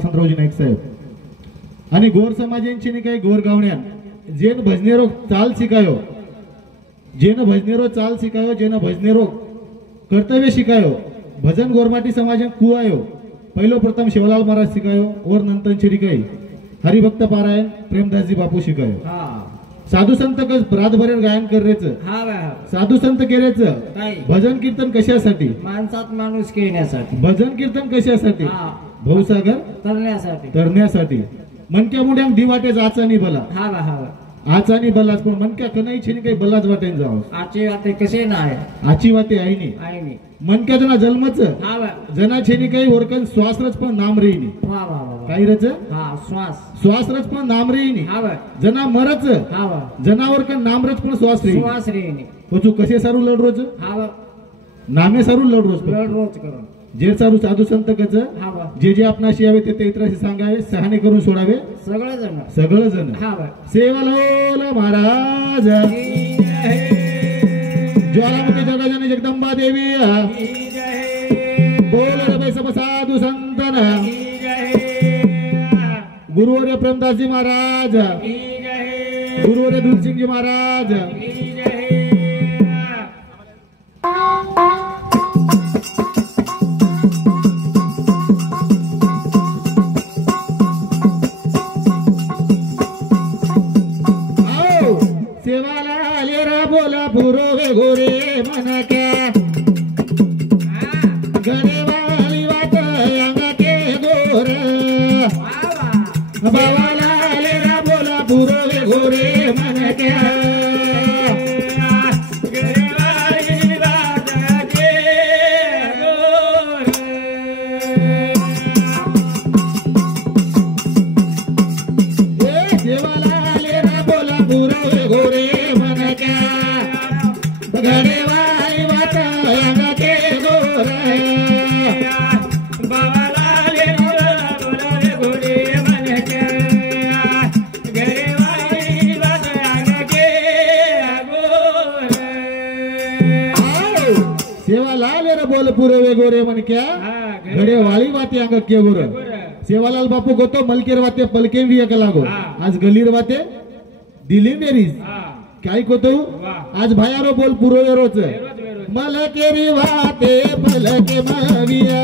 वसंतरावजी नाईक साहेब आणि गोर समाजांची नाही काही गोर गावण्या जेन भजनेरो चाल शिकायो जेन भजनेरो चाल शिकायो जेन भजनेरो कर्तव्य शिकायो भजन गोरमाटी समाज कुआयो पहिलो प्रथम शिवलाल महाराज शिकायो और नंतर चिरिकाई हरिभक्त पारायण प्रेमदासजी बापू शिकायो साधू संत रातभर गायन करायचं साधू संत केल्याचं भजन कीर्तन कशासाठी माणसात माणूस खेळण्यासाठी भजन कीर्तन कशासाठी भाऊसागर तरण्यासाठी मनक्या मुड्या दिवाटे आचानी भला आचानी बलाच पण मनक्या कनाई छेनी काही बलाच वाटेन जाव आची वाते कसे नाही आची वाते आईनी मनक्या जना जन्मच जना छेनी काही ओरकन श्वासरच पण नाम रेईनी काही रच श्वासरच पण नाम रेईनी जना मरच जनावर कन नामरच पण श्वास रेईनी तू कसे सारू लढ रोज नामे सारू लढ रोज करून जे सारू साधू संत कच जे जे आपणाशी यावे ते इतराशी सांगावे सहाने करून सोडावे सगळं जण सेवालोला महाराज ज्वालामुखी जगजन जगदंबा देवी बोल रे सब साधू संतन गुरुवर्य प्रेमदासजी महाराज गुरुवर्य दुलसिंगजी महाराज बोला पुरोवे गोरे मन क्या गणे वाली बात अंगा के गोर बाबाला लेरा बोला पुरोवे गोरे मन क्या गणे वाली बात के गोर देवाला लेरा बोला पुरोवे गोरे मन क्या गणे वाली बात अंगा के गोर बाबाला लेरा बोला गोरे मन क्या गणे वाली बात अंगा के गोर सेवालाल रे बोल पुरवे गोरे मन क्या गणे वाली बात अंगा के गोर सेवालाल बापू गोतो मलकेर वाते पलके भी एक लागो आज गलीर वाते दिली मेरीज काय कोतो आज भायारो बोल पुरोवे रोच मलकेरी वाते पलके माविया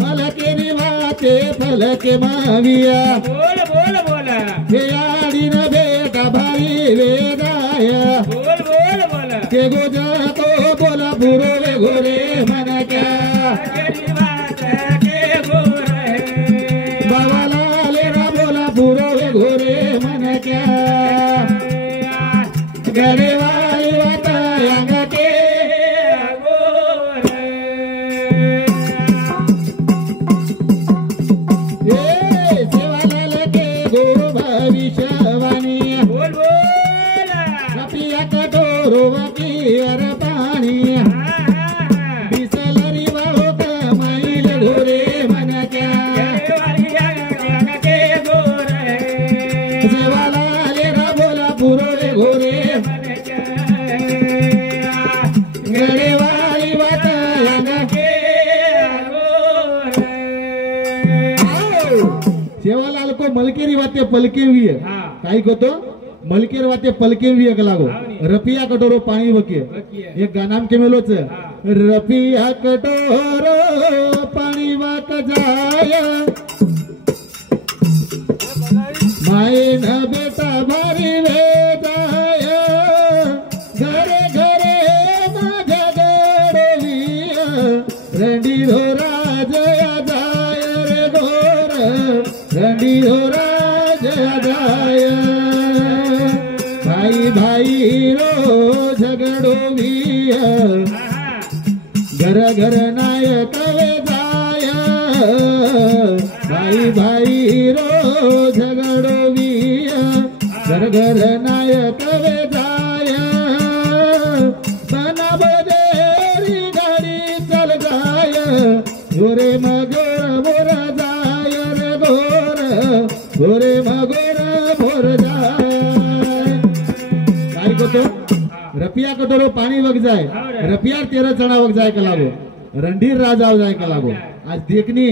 मलकेरी वाते पलके माविया बोल बोल बोल हे आडी न बेटा भाई वेदाया बोल बोल बोल के गोजा तो बोला पुरोवे गोरे मन क्या पुरोवे गोरे मन क्या गणे वाली बात अंगा के गोर ये सेवालाल के गो भविष्यवाणी बोल बोल रपिया कटोरो की अर पाणी बिसलरी वाहो कमाईल घोरे मन क्या पुरोवे गोरे गणे वाली बात अंगा के गोर सेवालाल को मलकेरी वाते पलके हुई काय कोतो मलकेर वाते पलके हुई एक लागो रपिया कटोरो पाणी वके एक गानाम के मेलोच रपिया कटोरो पाणी वाक जाय माये न बेटा भारी वेदाय घरे घरे माझ्या गडलिया रंडी हो राज जाय रे गोर रंडी हो राज जाय भाई भाई रो झगड़ो विया घर घर नायक वे जाय भाई भाई रो झगड़ो विया घर घर नायक वे जाय बना बदेरी गाड़ी चल जाय गोरे मगोर मोर जाय रे गोर गोरे मगोर मोर जाय काय कोतो रपिया कटोरो पाणी वग जाय रपिया 13 चणा वग जाय कलागो रणधीर राजा जाय का लागो आज देखनी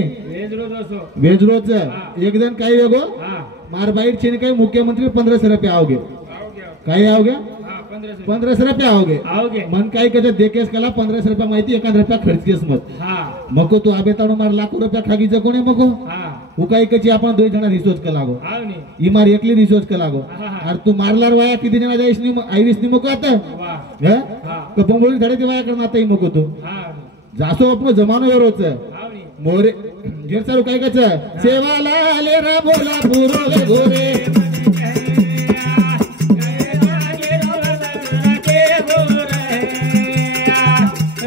वेज रोज एक दिन काही वेगो मार बाईट छेन काही मुख्यमंत्री 1500 रुपये आओगे काही आओगे 1500 रुपये आओगे मन काही कधी देखेस कला 1500 रुपये माहिती 1 रुपया खर्च केस मत मको तू आबे ताणो मार लाखो रुपया खागी जकोने मको उकाई कची आपण 2 जण रिसोर्च का लागो ई मार एकली रिसोर्च का लागो और तू मारलार वाया किती जण जाईस नी आईविस नी मको आता ह क बंगोली धडे ते वाया करना ताई मको तू जासो आपनो जमानो वेरोच मोरे घेर चालू काय कच सेवाला आले रा बोला पुरो गोरे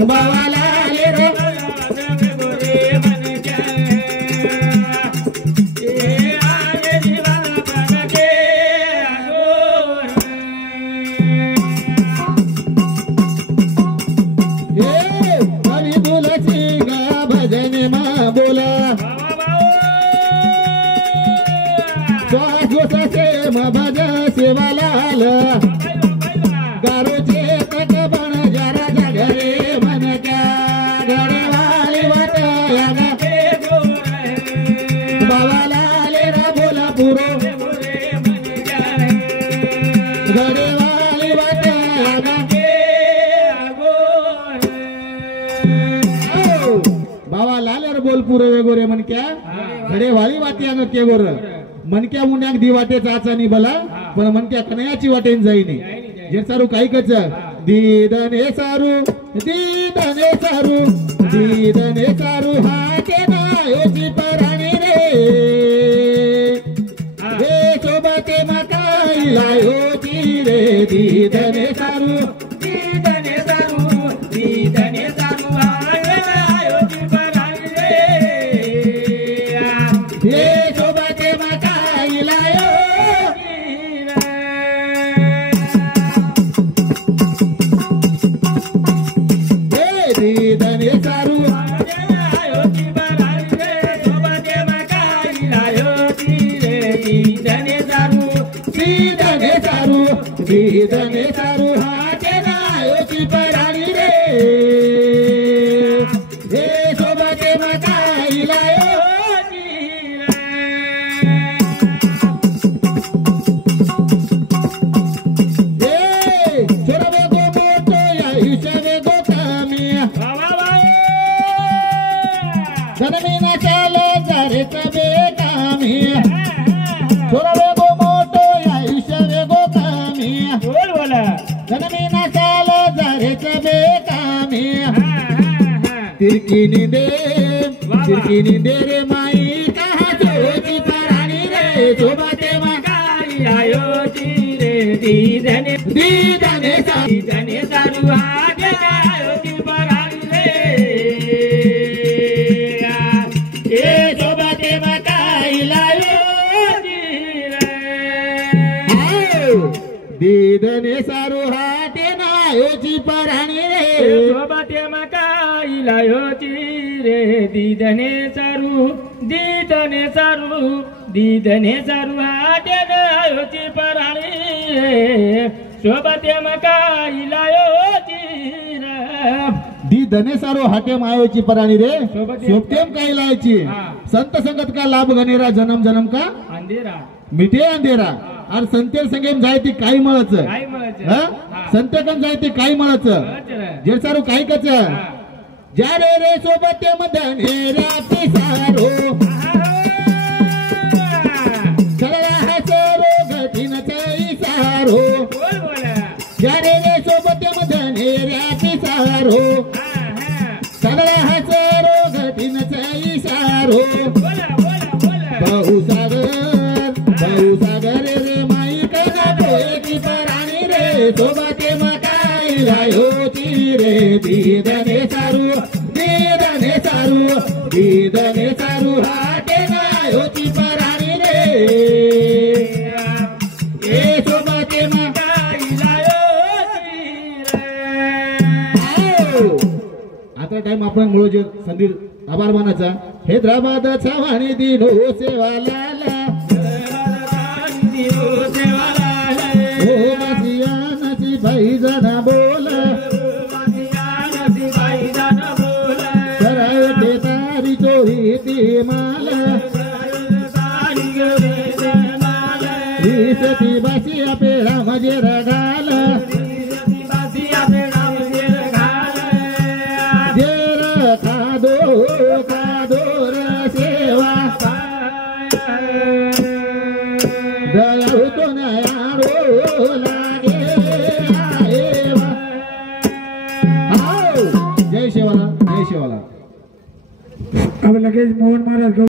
बावाला आले रे हरी बोलाची गा भजन मा बोला श्वासोसाचे म भज सेवाला आला गारोचे तट बण जरा जगरे बाबा लालेर बोल पुरे वेगोरे मनक्या घडे वाली वाटी अंग के गोर मनक्या मुंड्याक दी वाटे चाचानी बला पण मनक्या कन्याची वाटेन जाईनी जे सारू काही कच दीदने सारू दीदने सारू दीदने सारू हाते नायोची पराणी रे हे सोबते मकाई लायोची रे दीदने सारू दीदने सारू दीदने सारू हाते नायोची पराणी रे हे सोबते मकाई लायोची रे दीदने सारू दीदने सारू हाते नायोची पराणी रे हे सोबते मकाई लायोची रे छोरवे गो मोठो या हिशवे गो कामी जनमीना चाले जरे कबे कामी छोरवे गो मोठो या हिशवे गो जनमीना चाल जरेच बेकामी तिरकिनी दे रे माई कहा जोची पराणी रे सोबते मकाई आयोची रे दीदने दीदने सारू हाते आयोची पराणी रे ए सोबते मकाई लायोची रे दीदने सारू हाते नायोची पराणी रे सोबते मकाई लायोची रे दीदने सारू हाते नायोची पराणी रे सोबते मकाई लायोची रे दीदने सारू हाते मायोची पराणी रे सोबतेम काही लायची संत संगत का लाभ गनेरा जन्म जन्म का अंधेरा मिटे अंधेरा और संते संगेम जायती काही मळच संतेकन जायती काही मळच जे सारू काही कच जारे रे सोबते मधनेरा पिसारो चला हसरो गतीन चाई सारो जारे रे सोबते मधनेरा पिसारो चला हसरो गतीन चाई सारो बहु सागर रे माई कना पोएची पराणी रे सोबते मकाई लायोची रे दीदने सारू हाते नायोची पराणी रे ए सोबते मकाई लायोची रे आता टाइम आपण मुळे संधीर आभार मानाचा हैदराबादचा वाणी दिनो सेवाला ओ मसियानची भाई जना बोल ती माल ती बासिया पेढा म्हणजे रगाल जेर खादो र सेवा दया होतो ना यारो लागे जय शिवाला जय शिवाला. अब लगेच मोहन महाराज